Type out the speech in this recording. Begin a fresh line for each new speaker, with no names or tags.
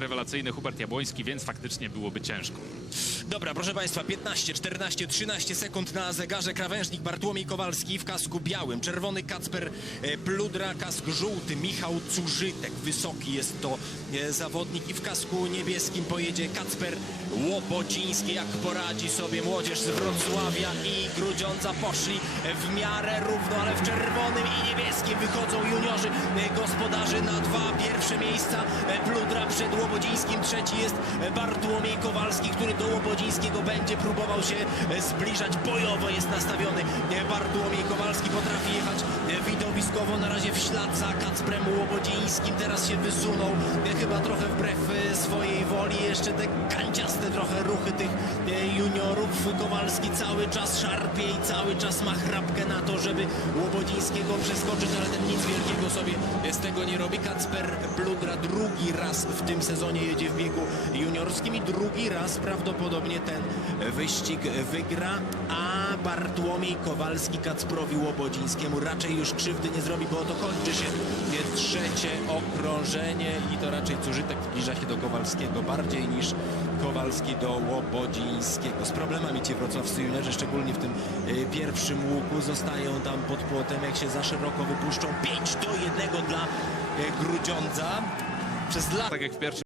rewelacyjny Hubert Jabłoński, więc faktycznie byłoby ciężko.
Dobra, proszę Państwa, 15, 14, 13 sekund na zegarze. Krawężnik Bartłomiej Kowalski w kasku białym. Czerwony Kacper e, Pludra, kask żółty. Michał Cużytek, wysoki jest to e, zawodnik. I w kasku niebieskim pojedzie Kacper Łobodziński. Jak poradzi sobie młodzież z Wrocławia i Grudziądza poszli w miarę równo, ale w czerwonym i niebieskim wychodzą juniorzy e, gospodarzy na dwa pierwsze miejsca. E, Pludra przed Łobodzińskim, trzeci jest e, Bartłomiej Kowalski, który do Łobodzińskiego będzie próbował się e, zbliżać. Bojowo jest nastawiony Bartłomiej Kowalski, potrafi jechać widowiskowo na razie w ślad za Kacprem Łobodzińskim. Teraz się wysunął, chyba trochę wbrew swojej woli. Jeszcze te kanciaste trochę juniorów. Kowalski cały czas szarpie i cały czas ma chrapkę na to, żeby Łobodzińskiego przeskoczyć, ale ten nic wielkiego sobie z tego nie robi. Kacper Bludra drugi raz w tym sezonie jedzie w biegu juniorskim i drugi raz prawdopodobnie ten wyścig wygra, a Bartłomiej Kowalski Kacprowi Łobodzińskiemu raczej już krzywdy nie zrobi, bo oto kończy się trzecie okrążenie i to raczej Cużytek zbliża się do Kowalskiego bardziej niż Kowalski do Łobodzińskiego. Z problemami ci wrocławscy juniorzy, szczególnie w tym y, pierwszym łuku, zostają tam pod płotem, jak się za szeroko wypuszczą. 5 do 1 dla y, Grudziądza. Przez lata
Tak jak w pierwszym